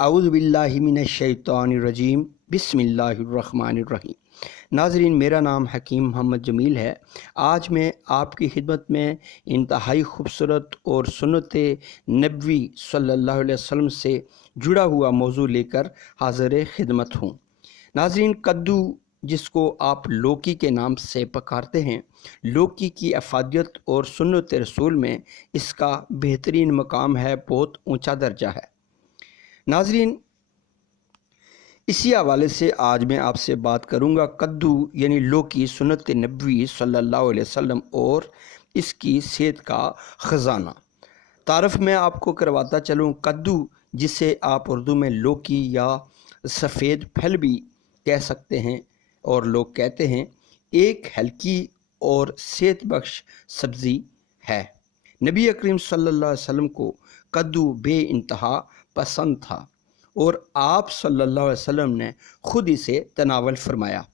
अऊज़ु बिल्लाहि मिनश्शैतानिर्रजीम बिस्मिल्लाहिर्रहमानिर्रहीम। नाज़रीन, मेरा नाम हकीम मोहम्मद जमील है। आज मैं आपकी खिदमत में इंतहाई खूबसूरत और सुन्नत नबवी सल्लल्लाहु अलैहि वसल्लम से जुड़ा हुआ मौजू लेकर हाज़िर खिदमत हूँ। नाज़रीन, कद्दू जिसको आप लौकी के नाम से पुकारते हैं, लौकी की अफादियत और सुन्नत रसूल में इसका बेहतरीन मकाम है, बहुत ऊँचा दर्जा है। नाज़रीन, इसी हवाले से आज मैं आपसे बात करूंगा कद्दू यानी लौकी सुन्नत नबवी सल्लल्लाहु अलैहि वसल्लम और इसकी सेहत का ख़जाना। तारफ़ मैं आपको करवाता चलूँ, कद्दू जिसे आप उर्दू में लौकी या सफ़ेद फल भी कह सकते हैं और लोग कहते हैं, एक हल्की और सेहत बख्श सब्ज़ी है। नबी अकरीम सल्लल्लाहु अलैहि वसल्लम को कद्दू बे इंतहा पसंद था और आप सल्लल्लाहु अलैहि वसल्लम ने ख़ुद इसे तनावल फरमाया,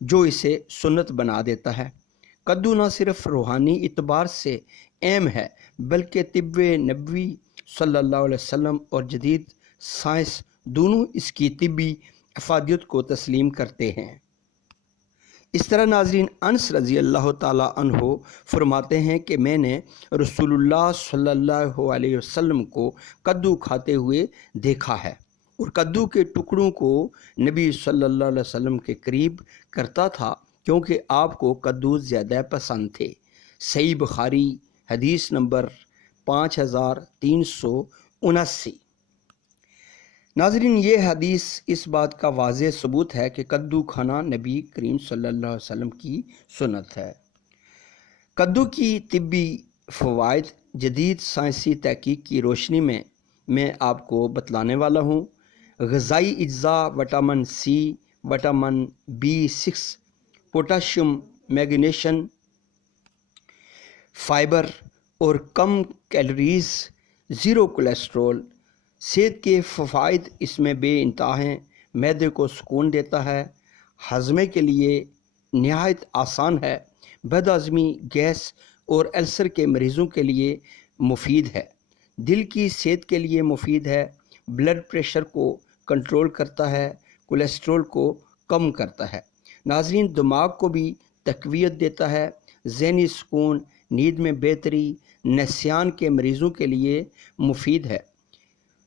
जो इसे सुन्नत बना देता है। कद्दू न सिर्फ़ रूहानी इतबार से अहम है, बल्कि तिब्ब नबवी सल्लल्लाहु अलैहि वसल्लम और जदीद साइंस दोनों इसकी तिब्बी अफादियत को तस्लीम करते हैं। इस तरह नाज़रीन, अनस रज़ी अल्लाह ताला अन्हो फरमाते हैं कि मैंने रसूलुल्लाह सल्लल्लाहु अलैहि वसल्लम को कद्दू खाते हुए देखा है और कद्दू के टुकड़ों को नबी सल्लल्लाहु अलैहि वसल्लम के करीब करता था, क्योंकि आपको कद्दू ज़्यादा पसंद थे। सही बुखारी हदीस नंबर 5379। नाज़रीन, ये हदीस इस बात का वाज़ेह सबूत है कि कद्दू खाना नबी करीम सल्लल्लाहु अलैहि वसल्लम की सुन्नत है। कद्दू की तिब्बी फ़वाइद जदीद साइंसी तहकीक की रोशनी में मैं आपको बतलाने वाला हूँ। ग़िज़ाई अज्जा vitamin C, vitamin B6, potassium, magnesium, fibre और कम कैलोरीज़, ज़ीरो कोलेस्ट्रॉल। सेहत के फ़वाइद इसमें बेइंतहा हैं। मैदे को सुकून देता है, हज़मे के लिए नहायत आसान है, बदहज़मी, गैस और अल्सर के मरीज़ों के लिए मुफीद है, दिल की सेहत के लिए मुफीद है, ब्लड प्रेशर को कंट्रोल करता है, कोलेस्ट्रॉल को कम करता है। नाज़रीन, दिमाग को भी तक़वियत देता है, ज़हनी सुकून, नींद में बेहतरी, नस्यान के मरीज़ों के लिए मुफीद है।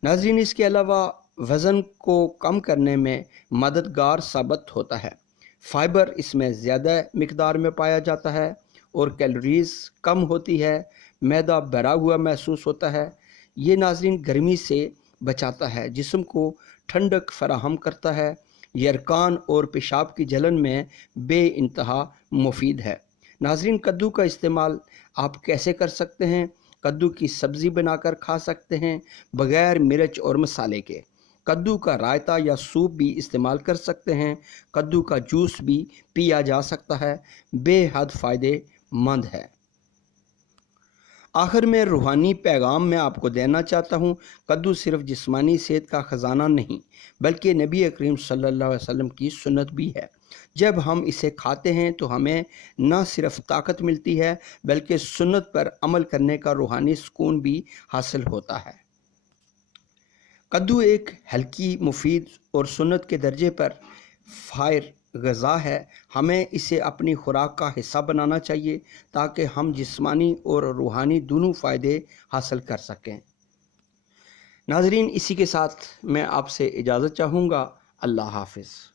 नाज़रीन, इसके अलावा वज़न को कम करने में मददगार साबित होता है। फ़ाइबर इसमें ज़्यादा मिक़दार में पाया जाता है और कैलोरीज़ कम होती है। मैदा भरा हुआ महसूस होता है। ये नाज़रीन गर्मी से बचाता है, जिस्म को ठंडक फराहम करता है। यरकान और पेशाब की जलन में बेइंतहा मुफीद है। नाज़रीन, कद्दू का इस्तेमाल आप कैसे कर सकते हैं? कद्दू की सब्ज़ी बनाकर खा सकते हैं बग़ैर मिर्च और मसाले के। कद्दू का रायता या सूप भी इस्तेमाल कर सकते हैं। कद्दू का जूस भी पिया जा सकता है, बेहद फ़ायदेमंद है। आखिर में रूहानी पैगाम मैं आपको देना चाहता हूँ, कद्दू सिर्फ़ जिस्मानी सेहत का ख़जाना नहीं, बल्कि नबी अकरीम सल्लल्लाहु अलैहि वसल्लम की सुन्नत भी है। जब हम इसे खाते हैं तो हमें न सिर्फ ताकत मिलती है, बल्कि सुन्नत पर अमल करने का रूहानी सुकून भी हासिल होता है। कद्दू एक हल्की, मुफीद और सुन्नत के दर्जे पर फायर ग़िज़ा है। हमें इसे अपनी खुराक का हिस्सा बनाना चाहिए ताकि हम जिस्मानी और रूहानी दोनों फ़ायदे हासिल कर सकें। नाज़रीन, इसी के साथ मैं आपसे इजाज़त चाहूँगा। अल्लाह हाफ़िज़।